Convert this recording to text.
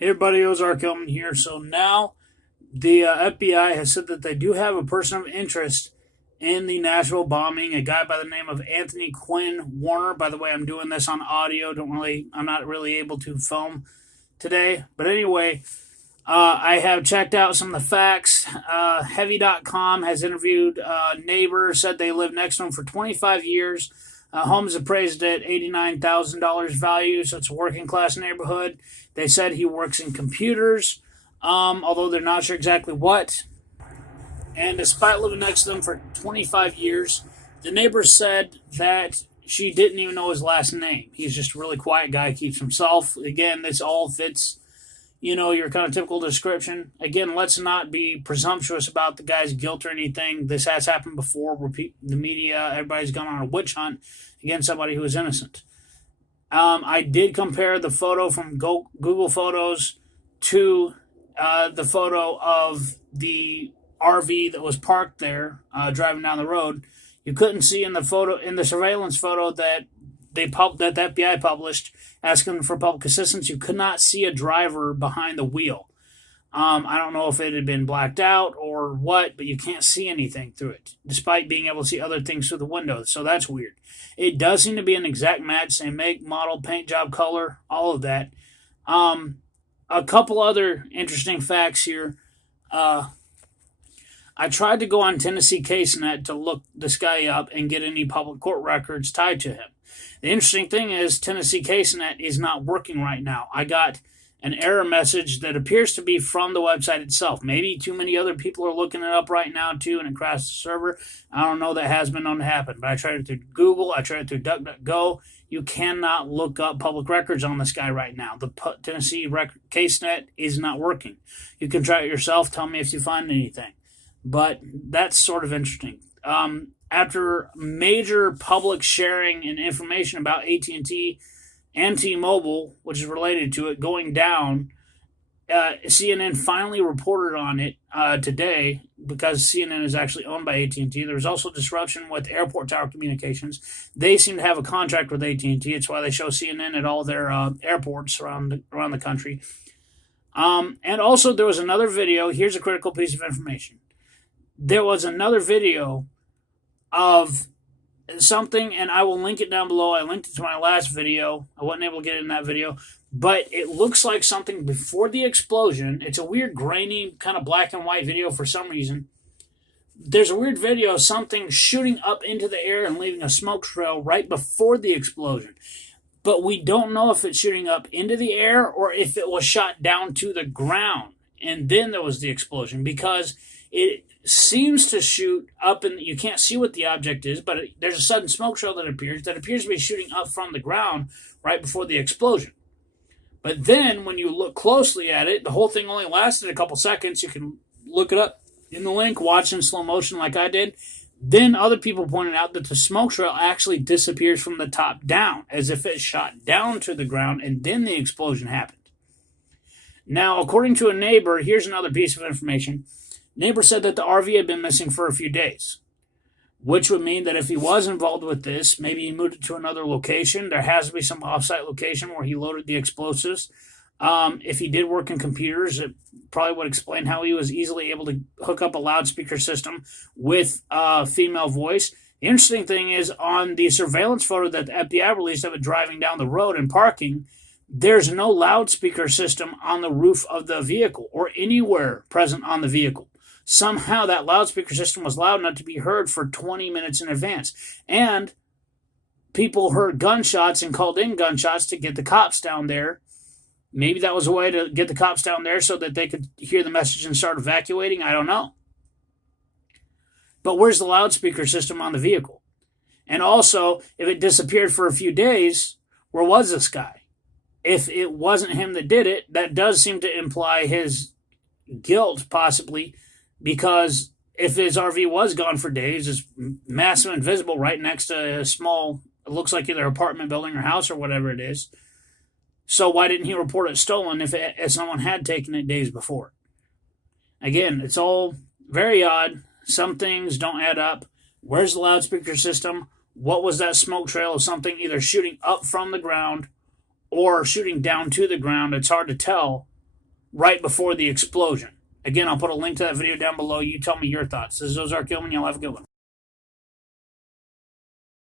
Hey everybody, Ozark Hillman here. So now the FBI has said that they do have a person of interest in the Nashville bombing, a guy by the name of Anthony Quinn Warner. By the way, I'm doing this on audio. I'm not really able to film today. But anyway, I have checked out some of the facts. Heavy.com has interviewed neighbors, said they lived next to him for 25 years. Homes appraised at $89,000 value, so it's a working class neighborhood. They said he works in computers, although they're not sure exactly what. And despite living next to them for 25 years, the neighbors said that she didn't even know his last name. He's just a really quiet guy, keeps himself. Again, this all fits, your kind of typical description. Again, let's not be presumptuous about the guy's guilt or anything. This has happened before where the media, everybody's gone on a witch hunt against somebody who is innocent. I did compare the photo from Google Photos to the photo of the RV that was parked there driving down the road. You couldn't see in the surveillance photo that the FBI published asking for public assistance. You could not see a driver behind the wheel. I don't know if it had been blacked out or what, but you can't see anything through it, despite being able to see other things through the windows. So that's weird. It does seem to be an exact match, same make, model, paint job, color, all of that. A couple other interesting facts here. I tried to go on Tennessee CaseNet to look this guy up and get any public court records tied to him. The interesting thing is Tennessee CaseNet is not working right now. I got an error message that appears to be from the website itself. Maybe too many other people are looking it up right now too, and it crashed the server. I don't know. That has been known to happen. But I tried it through Google. I tried it through DuckDuckGo. You cannot look up public records on this guy right now. The Tennessee CaseNet is not working. You can try it yourself. Tell me if you find anything. But that's sort of interesting. After major public sharing and information about AT&T and T-Mobile, which is related to it, going down, CNN finally reported on it today because CNN is actually owned by AT&T. There's also disruption with airport tower communications. They seem to have a contract with AT&T. It's why they show CNN at all their airports around the country. And also there was another video. Here's a critical piece of information. There was another video of something, and I will link it down below. I linked it to my last video. I wasn't able to get it in that video, but it looks like something before the explosion. It's a weird grainy kind of black and white video for some reason. There's a weird video of something shooting up into the air and leaving a smoke trail right before the explosion. But we don't know if it's shooting up into the air or if it was shot down to the ground and then there was the explosion, because it seems to shoot up, and you can't see what the object is, but there's a sudden smoke trail that appears to be shooting up from the ground right before the explosion. But then when you look closely at it, the whole thing only lasted a couple seconds. You can look it up in the link, watch in slow motion like I did. Then other people pointed out that the smoke trail actually disappears from the top down, as if it shot down to the ground and then the explosion happened. Now, according to a neighbor, here's another piece of information. Neighbor said that the RV had been missing for a few days, which would mean that if he was involved with this, maybe he moved it to another location. There has to be some offsite location where he loaded the explosives. If he did work in computers, it probably would explain how he was easily able to hook up a loudspeaker system with a female voice. The interesting thing is, on the surveillance photo that the FBI released of it driving down the road and parking, there's no loudspeaker system on the roof of the vehicle or anywhere present on the vehicle. Somehow that loudspeaker system was loud enough to be heard for 20 minutes in advance. And people heard gunshots and called in gunshots to get the cops down there. Maybe that was a way to get the cops down there so that they could hear the message and start evacuating. I don't know. But where's the loudspeaker system on the vehicle? And also, if it disappeared for a few days, where was this guy? If it wasn't him that did it, that does seem to imply his guilt, possibly, because if his RV was gone for days, it's massive and visible right next to a small, it looks like either apartment building or house or whatever it is. So why didn't he report it stolen if someone had taken it days before? Again, it's all very odd. Some things don't add up. Where's the loudspeaker system? What was that smoke trail of something either shooting up from the ground or shooting down to the ground? It's hard to tell. right before the explosion. Again, I'll put a link to that video down below. You tell me your thoughts. This is Ozark Gilman. Y'all have a good one.